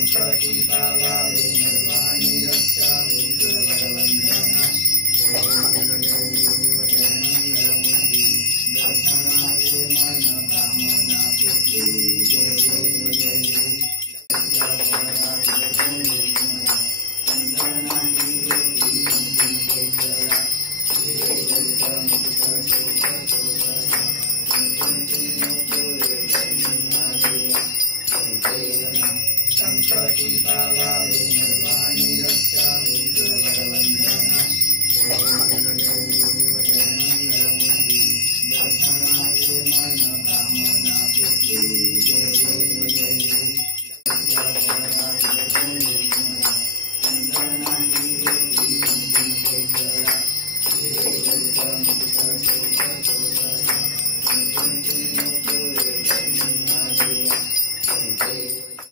संकटि पावावे सर्वाणि रक्षावे सुरवरवन्दना दर्शनावे मन कामना पुत्री जय जय संकटि पावावे सर्वाणि रक्षावे सुरवरवन्दना दर्शनावे मन कामना पुत्री जय